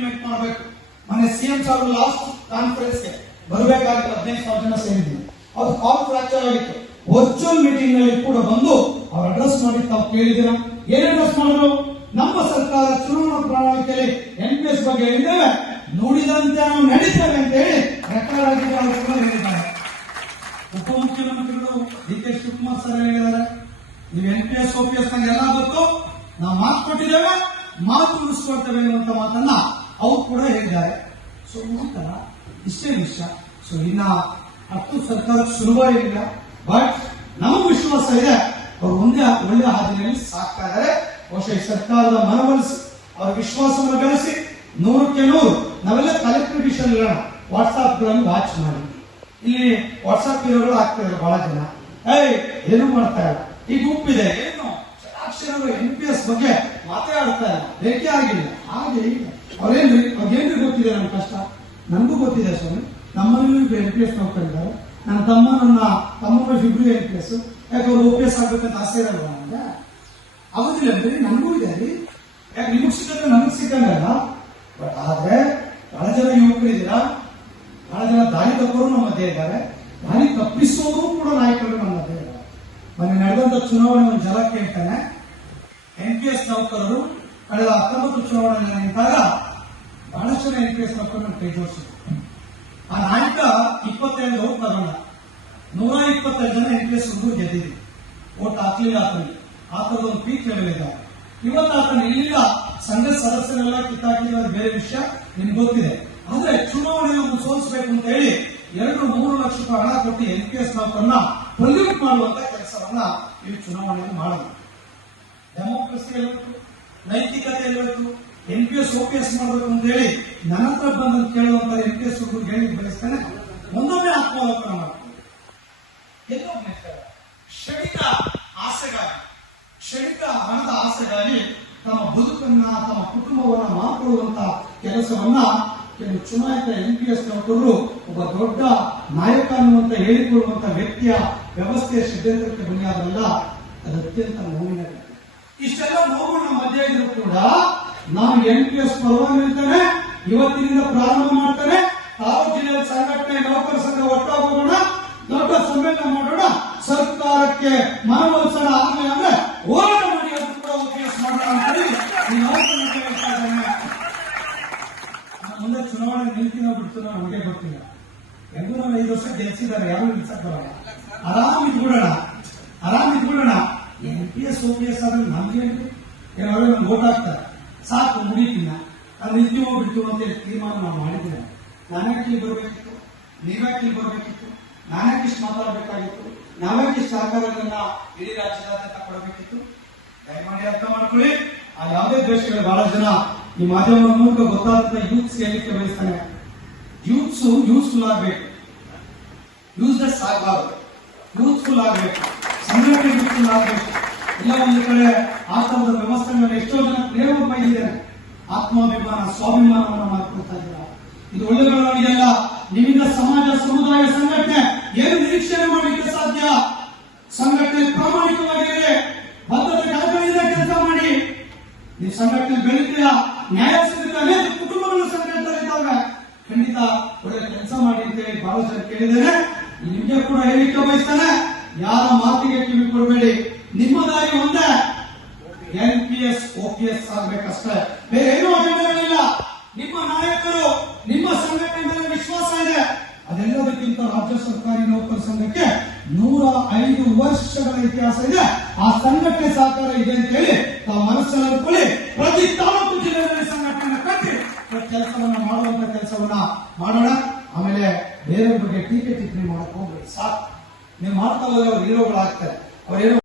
Implement ಮಾಡಬೇಕು. ಮೊನ್ನೆ CM Saheb last ಕಾನ್ಫರೆನ್ಸ್ಗೆ ಬರಬೇಕಾಗಿತ್ತು, 15,000 ಜನ ಸೇರಿದ್ರು. ಅದು ಕಾಲ್ ಫ್ರಾಕ್ಚರ್ ಆಗಿತ್ತು. ವರ್ಚುವಲ್ ಮೀಟಿಂಗ್ ನಲ್ಲಿ ಕೂಡ ಬಂದು ಅವ್ರು ಅಡ್ರೆಸ್ ಮಾಡಿ ತಾವು ಕೇಳಿದಿರ. ಏನ್ ಅಡ್ರೆಸ್ ಮಾಡಿದ್ರು? ನಮ್ಮ ಸರ್ಕಾರ ಚುನಾವಣಾ ಪ್ರಣಾಳಿಕೆಯಲ್ಲಿ NPS ಬಗ್ಗೆ ಹೇಳಿದ್ದೇವೆ, ನುಡಿದಂತೆ ನಾವು ನಡೀತೇವೆ ಅಂತ ಹೇಳಿ ರೆಕಾರ್ಡ್ ಆಗಿದೆ ಅವರು ಹೇಳಿದ್ದಾರೆ. ಉಪಮುಖ್ಯಮಂತ್ರಿಗಳು DK ಶಿವಕುಮಾರ್ ಸರ್ ಹೇಳಿದ್ದಾರೆ, ನೀವು NPS OPS ಎಲ್ಲ ಗೊತ್ತು, ನಾವು ಮಾತು ಕೊಟ್ಟಿದ್ದೇವೆ, ಮಾತು ಉಳಿಸ್ಕೊಳ್ತೇವೆ ಅನ್ನುವಂತ ಮಾತನ್ನ ಅವ್ರು ಕೂಡ ಹೇಳಿದ್ದಾರೆ. ಸೊ ಮುಗಿತಲ್ಲ, ಇಷ್ಟೇ ವಿಷಯ. ಸೊ ಇನ್ನ ಹತ್ತು ಸರ್ಕಾರಕ್ಕೆ ಸುಲಭವಾಗಿಲ್ಲ, ಬಟ್ ನಮಗೂ ವಿಶ್ವಾಸ ಇದೆ ಅವರು ಒಂದೇ ಒಳ್ಳೆ ಹಾದಿಯಲ್ಲಿ ಸಾಕ್ತಾ ಇದ್ದಾರೆ. ಬಹುಶಃ ಈ ಸರ್ಕಾರದ ಮನವೊಲಿಸಿ ಅವರ ವಿಶ್ವಾಸವನ್ನು ಗಳಿಸಿ 100ಕ್ಕೆ 100 ನಾವೆಲ್ಲ ಕಲೆಕ್ಟಿವ್ ಡಿಸಿಷನ್ ಇರೋಣ. ವಾಟ್ಸ್ಆಪ್ ಗಳನ್ನು ವಾಚ್ ಮಾಡಿ, ಇಲ್ಲಿ ವಾಟ್ಸ್ಆಪ್ ಇರೋಗಳು ಆಗ್ತಿದ್ದಾರೆ ಬಹಳ ಜನ, ಏನು ಮಾಡ್ತಾ ಇಲ್ಲ. ಈಗ ಗುಂಪಿದೆ, ಏನು ಅಕ್ಷರಗಳು NPS ಬಗ್ಗೆ ಮಾತಾಡ್ತಾ ಇಲ್ಲ, ಬೇಕೇ ಆಗಿಲ್ಲ. ಹಾಗೆ ಈಗ ಅವ್ರೇನ್ರಿ ಗೊತ್ತಿದೆ ನನ್ನ ಕಷ್ಟ, ನನಗೂ ಗೊತ್ತಿದೆ ಸ್ವಾಮಿ. ನಮ್ಮಲ್ಲೂ NPS ನೋಡ್ಕೊಂಡಿದ್ದಾರೆ. ನನ್ನ ತಮ್ಮ, ನನ್ನ ತಮ್ಮನ ಇಬ್ರು NPS. ಯಾಕೆ ಅವ್ರು OPS ಆಗ್ಬೇಕಂತ ಆಸೆ ಇರಲ್ವ ನನಗೆ? ಆಗುದಿಲ್ಲ ಅಂದ್ರೆ ನನಗೂ ಇದೆ ರೀ. ಯಾಕೆ ನಿಮಗ್ ಸಿಕ್ಕಂದ್ರೆ ನನಗ್ ಸಿಕ್ಕಂಗಲ್ಲ. ಬಟ್ ಆದ್ರೆ ಬಹಳ ಜನ ಯುವಕರಿದ್ದೀರಾ, ಬಹಳ ಜನ ದಾರಿ ತಪ್ಪೋರು ನಮ್ಮ ಮಧ್ಯೆ ಇದ್ದಾರೆ, ದಾರಿ ತಪ್ಪಿಸೋರು ಕೂಡ ನಾಯಕರು ನಮ್ಮ ಮಧ್ಯೆ ಇದ್ದಾರೆ. ಮೊನ್ನೆ ನಡೆದಂತ ಚುನಾವಣೆ ಒಂದು ಜಲ ಕೇಳ್ತಾನೆ, NPS ನೌಕರರು ಕಳೆದ 19 ಚುನಾವಣೆ ನಿಂತಾಗ ಬಹಳಷ್ಟು ಜನ NPS ನೌಕರನ್ನು ಕೈ ಜೋಡಿಸಿದ್ರು. ಆ ನಾಯಕ 25 ಓಟ್ ತಗೊಂಡ, 125 ಜನ NPS ಹುಡುಗರು ಗೆದ್ದಿದ್ರು. ಓಟ್ ಹಾಕ್ಲಿಲ್ಲ ಆತನಿಗೆ. ಆತದ ಒಂದು ಪೀಕ್ ಲೆವೆಲ್ ಇದೆ. ಇವತ್ತು ಆತನ ಇಲ್ಲಿಲ್ಲ, ಸಂಘ ಸದಸ್ಯರೆಲ್ಲ ಕಿತ್ತಾಕಿದ್ರೆ ಅದು ಬೇರೆ ವಿಷಯ, ನಿಮ್ಗೆ ಗೊತ್ತಿದೆ. ಆದ್ರೆ ಚುನಾವಣೆಯನ್ನು ಸೋಲಿಸಬೇಕು ಅಂತ ಹೇಳಿ 2-3 ಲಕ್ಷ ರೂಪಾಯಿ ಹಣ ಕೊಟ್ಟು NPS ನೌಕರನ್ನ ಪ್ರೊಲ್ಯೂಟ್ ಮಾಡುವಂತ ಕೆಲಸವನ್ನ ಈ ಚುನಾವಣೆಯಲ್ಲಿ ಮಾಡೋದು. ಡೆಮೋಕ್ರಸಿ ಎಲ್ಲಿತ್ತು, ನೈತಿಕತೆ ಎಲ್ಲಿತ್ತು, NPS OPS ಮಾಡಬೇಕು ಅಂತ ಹೇಳಿ ನನ್ನ ಹತ್ರ ಬಂದು ಕೇಳುವಂತ NPS ಹುಡುಗರು ಹೇಳಿ ಬೆಳೆಸ್ತಾನೆ. ಒಂದೊಮ್ಮೆ ಆತ್ಮಾವಲೋಕನ ಮಾಡ್ತಾರೆ, ಎಲ್ಲೊಮ್ಮೆ ಕ್ಷಣಿಕ ಆಸೆಗಾಗಿ, ಕ್ಷಣಿಕ ಹಣದ ಆಸೆಗಾಗಿ ತಮ್ಮ ಬದುಕನ್ನ, ತಮ್ಮ ಕುಟುಂಬವನ್ನ ಮಾಡಿಕೊಳ್ಳುವಂತ ಕೆಲಸವನ್ನ ಕೆಲವು ಚುನಾಯಿತ NPS ನೌಕರರು ಒಬ್ಬ ದೊಡ್ಡ ನಾಯಕ ಅನ್ನುವಂತ ಹೇಳಿಕೊಳ್ಳುವಂತ ವ್ಯಕ್ತಿಯ ವ್ಯವಸ್ಥೆಯ ಷಡ್ಯಂತ್ರಕ್ಕೆ ಬಲಿಯಾದ್ರಲ್ಲ, ಅದು ಅತ್ಯಂತ ನೋವಿನ. ಇಷ್ಟೆಲ್ಲ ನೋವು ನಮ್ಮ ಮಧ್ಯೆ ಇದ್ರೂ ಕೂಡ ನಾನು NPS ಪರವಾಗಿ ನಿಲ್ತೇನೆ. ಇವತ್ತಿನಿಂದ ಪ್ರಾರಂಭ ಮಾಡ್ತೇನೆ. ತಾಲೂಕು ಜಿಲ್ಲೆಯ ಸಂಘಟನೆ ನೌಕರ ಸಂಘ ಒಟ್ಟಾಗೋಣ, ದೊಡ್ಡ ಸಮ್ಮೇಳನ ಮಾಡೋಣ, ಸರ್ಕಾರಕ್ಕೆ ಮನವೊಲಿಸೋಣ. ಆದ್ಮೇಲೆ ಅಂದ್ರೆ ಹೋರಾಟ ಮಾಡಿ ಅದು ಕೂಡ OPS ಮಾಡೋಣ ಅಂತ ಹೇಳಿ ಮುಂದೆ ಚುನಾವಣೆ ನಿಲ್ತೀನೋ ಬಿಡ್ತೀನೋ ನಮಗೆ ಗೊತ್ತಿಲ್ಲ. 5 ವರ್ಷ ಗೆಲ್ಸಿದ್ದಾರೆ, ಯಾರು ನಿಲ್ಸಕ್ ಬರಲ್ಲ. ಆರಾಮ್ ಇದ್ಬಿಡೋಣ. NPS OPS ಆದ್ರೆ ನಮ್ಗೆ ಅವ್ರಿಗೆ ನಮ್ಗೆ ಓಟ್ ಹಾಕ್ತಾರೆ, ಸಾಕು ಮುಗಿತೀನ, ಅದು ನಿಲ್ತೀವೋ ಬಿಡ್ತೀವೋ ಅಂತ ತೀರ್ಮಾನ ನಾವು ಮಾಡಿದ್ದೇವೆ. ನಾನ್ಯಾಕೆ ಇಲ್ಲಿ ಬರಬೇಕಿತ್ತು, ನೀವ್ಯಾಕೆ ಇಲ್ಲಿ ಬರಬೇಕಿತ್ತು, ನಾನ್ಯಾಕೆ ಇಷ್ಟು ಮಾತಾಡಬೇಕಾಗಿತ್ತು, ನಾವ್ಯಾಕೆ ಇಷ್ಟು ಸಹಕಾರಗಳನ್ನ ಇಡೀ ರಾಜ್ಯದಾದ್ಯಂತ ಕೊಡಬೇಕಿತ್ತು? ದಯಮಾಡಿ ಅರ್ಥ ಮಾಡ್ಕೊಳ್ಳಿ. ಆ ಯಾವುದೇ ದೇಶಗಳ ಬಹಳ ಜನ ಈ ಮಾಧ್ಯಮದ ಮೂಲಕ ಗೊತ್ತಾದಂತ ಯೂತ್ಸ್ ಹೇಳಲಿಕ್ಕೆ ಬಯಸ್ತಾನೆ. ಯೂಸ್ಫುಲ್ ಆಗಬೇಕು, ಯೂಸ್ಲೆಸ್ ಆಗಬಾರದು, ಯೂಸ್ಫುಲ್ ಆಗಬೇಕು, ಸಂಘಟನೆ ಯೂಸ್ಫುಲ್ ಆಗಬೇಕು. ಎಲ್ಲ ಒಂದು ಕಡೆ ಆ ತರದ ವ್ಯವಸ್ಥೆಗಳನ್ನು ಎಷ್ಟೋ ಜನ ಪ್ರೇಮ ಬೈದಿದ್ದಾರೆ. ಆತ್ಮಾಭಿಮಾನ, ಸ್ವಾಭಿಮಾನವನ್ನು ಮಾಡ್ಕೊಳ್ತಾ ಇದ್ದಾರೆ. ಇದು ಒಳ್ಳೆ ಬೆಳವಣಿಗೆಯಲ್ಲ. ನಿಮ್ಮಿಂದ ಸಮಾಜ, ಸಮುದಾಯ, ಸಂಘಟನೆ ಏನು ನಿರೀಕ್ಷೆ ಮಾಡಲಿಕ್ಕೆ ಸಾಧ್ಯ? ಸಂಘಟನೆ ಪ್ರಾಮಾಣಿಕವಾಗಿರಿ, ಬದ್ಧತೆ ಕಳಕಳಿಯಿಂದ ಕೆಲಸ ಮಾಡಿ. ನೀವು ಸಂಘಟನೆ ಬೆಳೀತೀರಾ, ನ್ಯಾಯ ಸಿಗುತ್ತೆ. ಅನೇಕ ಕುಟುಂಬಗಳು ಸಂಘಟನೆಗಳಿದ್ದಾವೆ, ಖಂಡಿತ ಒಳ್ಳೆ ಕೆಲಸ ಮಾಡಿ ಅಂತ ಹೇಳಿ ಬಹಳ ಜನ ಕೇಳಿದ್ದೇನೆ. ನಿಮ್ಗೆ ಕೂಡ ಹೇಳಿಕೆ ಬಯಸ್ತಾನೆ, ಯಾರ ಮಾತಿಗೆ ಕಿವಿ ಕೊಡಬೇಡಿ. ನಿಮ್ಮ ದಾರಿ ಒಂದೇ, NPS OPS ಆಗ್ಬೇಕಷ್ಟೇ, ಬೇರೆ ಏನೂ ಅಜೆಂಡಗಳಿಲ್ಲ. ನಿಮ್ಮ ನಾಯಕರು, ನಿಮ್ಮ ಸಂಘಟನೆ ಮೇಲೆ ವಿಶ್ವಾಸ ಇದೆ. ಅದೆಲ್ಲದಕ್ಕಿಂತ ರಾಜ್ಯ ಸರ್ಕಾರಿ ನೌಕರ ಸಂಘಕ್ಕೆ 105 ವರ್ಷಗಳ ಇತಿಹಾಸ ಇದೆ. ಆ ಸಂಘಟನೆ ಸಹಕಾರ ಇದೆ ಅಂತ ಹೇಳಿ ತಾವು ಮನಸ್ಸಲ್ಲಿ ಅನ್ಕೊಳ್ಳಿ. ಪ್ರತಿ ತಾಲೂಕು ಜಿಲ್ಲೆಯಲ್ಲಿ ಸಂಘಟನೆ ಕಟ್ಟಿ ಕೆಲಸವನ್ನ ಮಾಡುವಂತ ಕೆಲಸವನ್ನ ಮಾಡೋಣ. ಆಮೇಲೆ ಬೇರೆ ಬಗ್ಗೆ ಟೀಕೆ ಟಿಪ್ಪಣಿ ಮಾಡಕ್ ಹೋಗ್ಬೇಡಿ, ಸಾಕು. ನೀವು ಮಾಡ್ತಾ ಹೋದ್ರೆ ಅವ್ರು ಹೀರೋಗಳಾಗ್ತಾರೆ. ಅವರೇನೋ